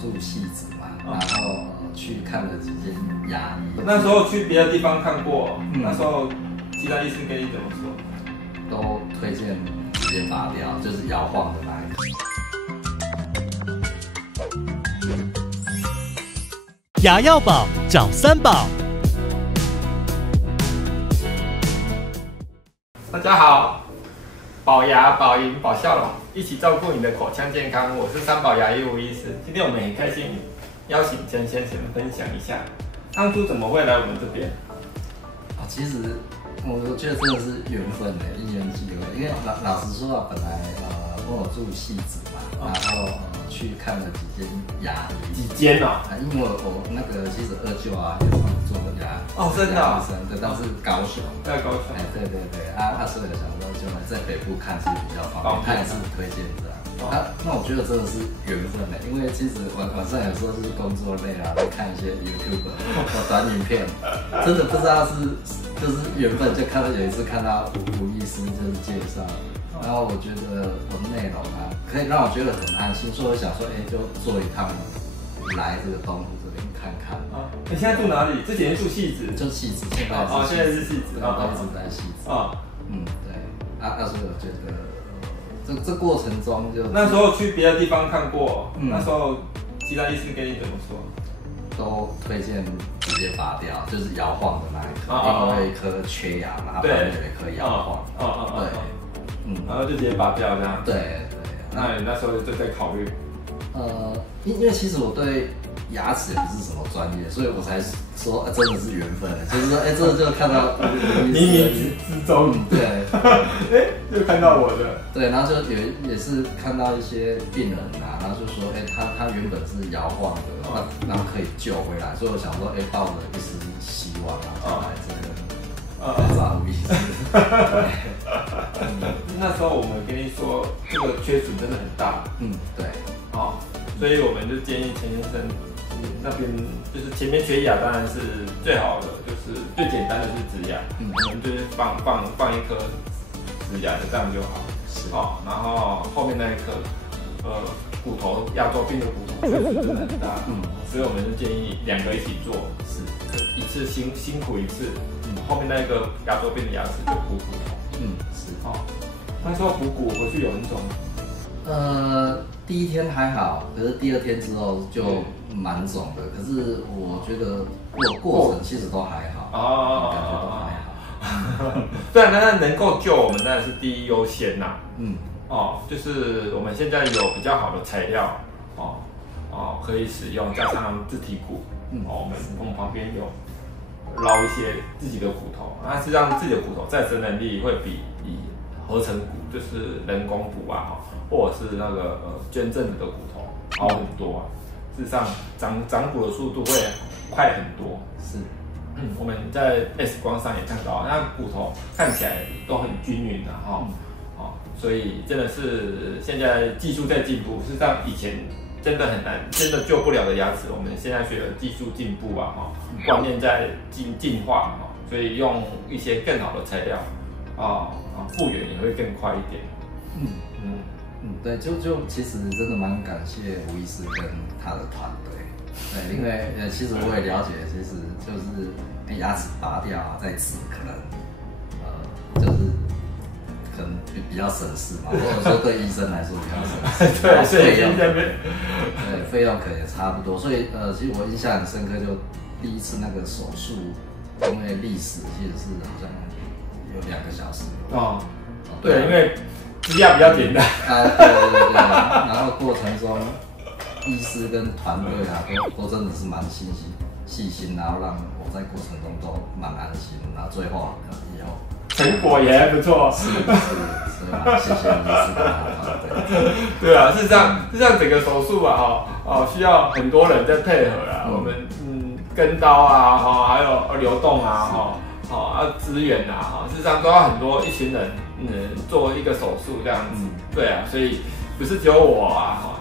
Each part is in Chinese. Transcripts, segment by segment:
住汐止嘛，然后去看了几间牙医。那时候去别的地方看过，那时候其他医生跟你怎么说？都推荐直接拔掉，就是摇晃的那一个。牙药宝找三宝。大家好，保牙、保龈、保笑容，一起照顾你的口腔健康。我是三宝牙医吴医师。今天我们很开心邀请陈先生分享一下，当初怎么会来我们这边？其实我觉得真的是缘分的，因缘际会。因为老实说啊，本来跟我住汐止嘛，然后去看了几间牙医。几间哦？因为我那个其实二舅啊也常做牙真的牙医生，对，但是高雄，在高雄。对，所以我想说就在北部看是比较方便，他也是推荐这样。那我觉得真的是缘分的，因为其实晚上有时候就是工作累了，会看一些 YouTube 或短影片，真的不知道就是缘分，就看到有一次看到吴医师就是介绍，然后我觉得内容啊可以让我觉得很安心，所以我想说，就做一趟来这个东湖这边看看。你现在住哪里？之前住汐止，就汐止，现在是汐止，一直在汐止。对，所以我觉得。这过程中就那时候去别的地方看过，那时候其他医师跟你怎么说？都推荐直接拔掉，就是摇晃的那一颗，因为一颗缺牙嘛，它旁边有一颗摇晃，对，然后就直接拔掉这样。对。那你那时候就在考虑？因为其实我对牙齿也不是什么专业，所以我才说真的是缘分，就是说真的就看到冥冥之中，对，就看到我的，对，然后就也是看到一些病人啊，然后就说他原本是摇晃的，然后可以救回来，所以我想说抱着一丝希望啊，就来这个找吴医师。那时候我们跟你说这个缺损真的很大，对，所以我们就建议陈先生那边就是前面缺牙，当然是最好的，就是最简单的是植牙，我们就是放一颗植牙的这样就好，然后后面那一颗骨头牙周病的骨头确实真的很大，所以我们就建议两个一起做，一次辛苦一次，后面那个牙周病的牙齿就补骨头，那时候补骨回去有很肿吗？第一天还好，可是第二天之后就蛮肿的。可是我觉得过程其实都还好，感觉都还好。对，那能够救我们当然是第一优先呐。就是我们现在有比较好的材料，可以使用，加上自体骨，我们旁边有捞一些自己的骨头，那是让自己的骨头再生能力会比合成骨，就是人工骨啊，或者是那个捐赠的骨头好很多。事实上，长骨的速度会快很多。我们在 X 光上也看到，那骨头看起来都很均匀的所以真的是现在技术在进步。事实上，以前真的很难，真的救不了的牙齿，我们现在随着技术进步观念在进化所以用一些更好的材料复原也会更快一点。对，就其实真的蛮感谢吴医师跟他的团队，对，因为其实我也了解，其实就是牙齿拔掉再植，可能就是可能比较省事嘛，或者说对医生来说比较省事，对，所以现在费用可能也差不多，所以其实我印象很深刻，就第一次那个手术，因为历史其实是好像有2个小时。对，因为植牙比较简单对，然后过程中医师跟团队都真的是蛮细心，然后让我在过程中都蛮安心，然后最后以后成果也还不错，是蛮谢谢医师跟他的团队。对啊，事实上整个手术需要很多人在配合啦，我们跟刀还有流动支援事实上都要很多一群人做一个手术这样子。对啊，所以不是只有我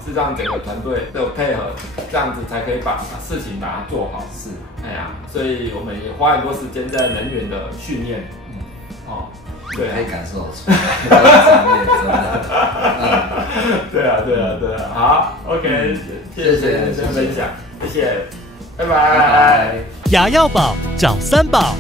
是让整个团队都有配合，这样子才可以把事情把它做好。所以我们也花很多时间在人员的训练，对，可以感受出来，专业真的。对啊，好 ，OK，谢谢先生分享，谢谢，拜拜。牙药宝找三宝。